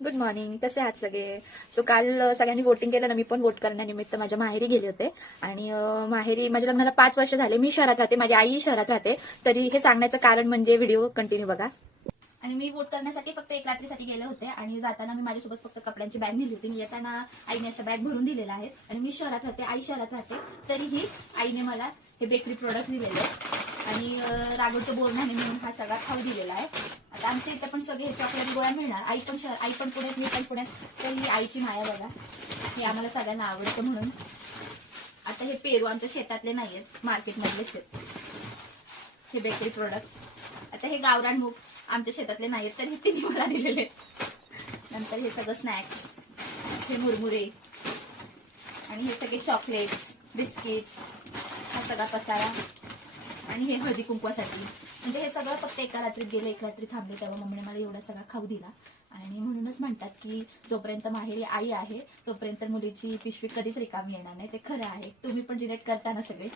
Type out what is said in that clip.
Good morning. कसे आहात सगळे? सो काल सगळ्यांनी वोटिंग केलं ना, मी पण वोट करण्यानिमित्त माझ्या माहेरी गेले होते. आणि माहेरी माझ्या लग्नाला 5 वर्ष झाले. मी शहरात राहते, माझी आई शहरात राहते. तरी हे सांगण्याचं कारण म्हणजे व्हिडिओ कंटिन्यू बघा. आणि मी वोट करण्यासाठी फक्त एक रात्रीसाठी गेले होते. आणि जाताना मी माझ्यासोबत फक्त कपड्यांची बॅग नेली होती. मी येताना आईने अशा बॅग भरून दिलेल्या आहेत. आणि मी शहरात राहते, आई शहरात राहते, तरीही आईने मला हे बेकरी प्रोडक्ट दिलेले आहेत. आणि रागवतो बोरणाने म्हणून हा सगळा खाऊ दिलेला आहे. आता आमच्या इथे पण सगळे हे चॉकलेट गोळ्या मिळणार. आई पण पुण्यात, मी पण पुण्यात. तर ही आईची माया बघा, हे आम्हाला सगळ्यांना आवडतं म्हणून. आता हे पेरू आमच्या शेतातले नाहीयेत, मार्केटमधले शेत. हे बेकरी प्रोडक्ट्स. आता हे गावरान मूग आमच्या शेतातले नाहीयेत, तर हे तिने मला दिलेले. नंतर हे सगळं स्नॅक्स, हे मुरमुरे, आणि हे सगळे चॉकलेट्स, बिस्किट्स, हा सगळा पसारा. आणि हे हळदी कुंकवासाठी. म्हणजे हे सगळं फक्त एका रात्रीत गेले, एक रात्री थांबले, तेव्हा मम्मीने मला एवढा सगळा खाऊ दिला. आणि म्हणूनच म्हणतात की जोपर्यंत माहेरी आई आहे तोपर्यंत मुलीची पिशवी कधीच रिकामी येणार नाही. ते खरं आहे. तुम्ही पण रिलेट करता ना सगळे?